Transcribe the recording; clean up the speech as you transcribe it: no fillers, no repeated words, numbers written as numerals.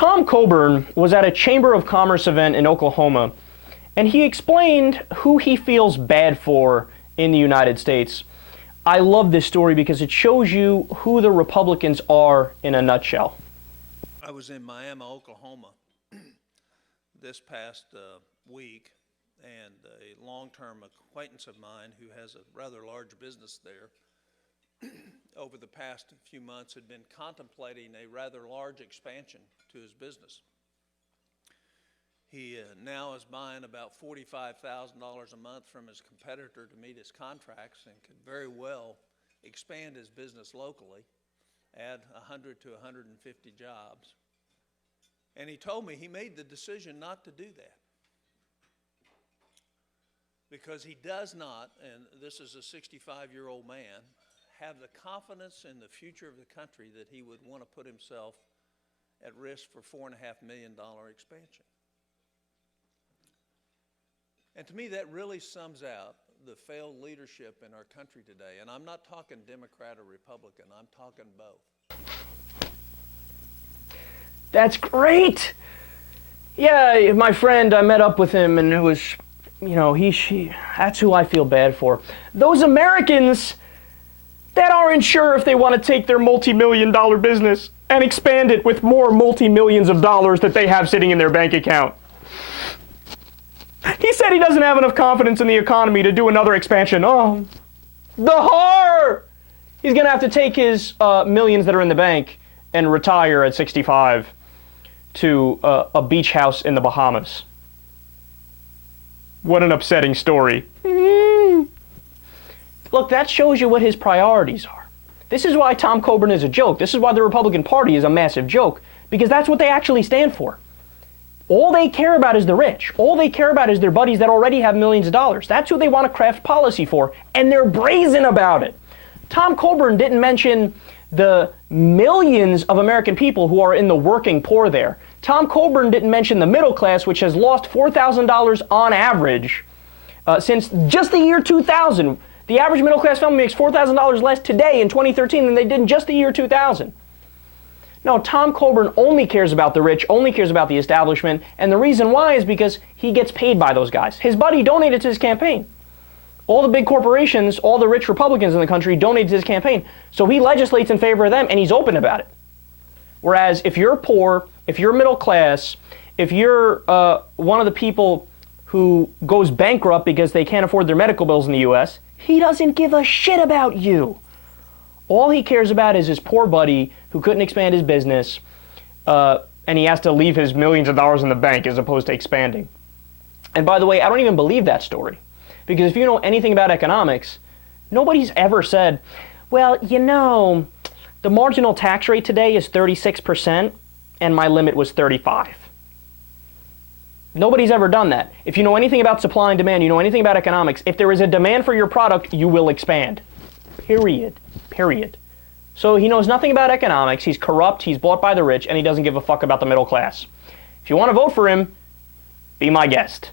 Tom Coburn was at a Chamber of Commerce event in Oklahoma, and he explained who he feels bad for in the United States. I love this story because it shows you who the Republicans are in a nutshell. I was in Miami, Oklahoma this past week, and a long-term acquaintance of mine who has a rather large business there over the past few months had been contemplating a rather large expansion to his business. He now is buying about $45,000 a month from his competitor to meet his contracts and could very well expand his business locally, add 100 to 150 jobs. And he told me he made the decision not to do that because he does not, and this is a 65-year-old man, have the confidence in the future of the country that he would want to put himself at risk for $4.5 million expansion. And to me, that really sums out the failed leadership in our country today. And I'm not talking Democrat or Republican, I'm talking both. That's great. Yeah, my friend, I met up with him, and it was, that's who I feel bad for. Those Americans that aren't sure if they want to take their multi-million-dollar business and expand it with more multi-millions of dollars that they have sitting in their bank account. He said he doesn't have enough confidence in the economy to do another expansion. Oh, the horror! He's going to have to take his millions that are in the bank and retire at 65 to a beach house in the Bahamas. What an upsetting story. Look, that shows you what his priorities are. This is why Tom Coburn is a joke. This is why the Republican Party is a massive joke, because that's what they actually stand for. All they care about is the rich. All they care about is their buddies that already have millions of dollars. That's who they want to craft policy for, and they're brazen about it. Tom Coburn didn't mention the millions of American people who are in the working poor there. Tom Coburn didn't mention the middle class, which has lost $4,000 on average since just the year 2000. The average middle class family makes $4,000 less today in 2013 than they did in just the year 2000. No, Tom Coburn only cares about the rich, only cares about the establishment, and the reason why is because he gets paid by those guys. His buddy donated to his campaign. All the big corporations, all the rich Republicans in the country donated to his campaign, so he legislates in favor of them, and he's open about it. Whereas if you're poor, if you're middle class, if you're one of the people who goes bankrupt because they can't afford their medical bills in the U.S., he doesn't give a shit about you. All he cares about is his poor buddy who couldn't expand his business, and he has to leave his millions of dollars in the bank as opposed to expanding. And by the way, I don't even believe that story. Because if you know anything about economics, nobody's ever said, well, the marginal tax rate today is 36%, and my limit was 35. Nobody's ever done that. If you know anything about supply and demand, you know anything about economics, if there is a demand for your product, you will expand. Period. So he knows nothing about economics, he's corrupt, he's bought by the rich, and he doesn't give a fuck about the middle class. If you want to vote for him, be my guest.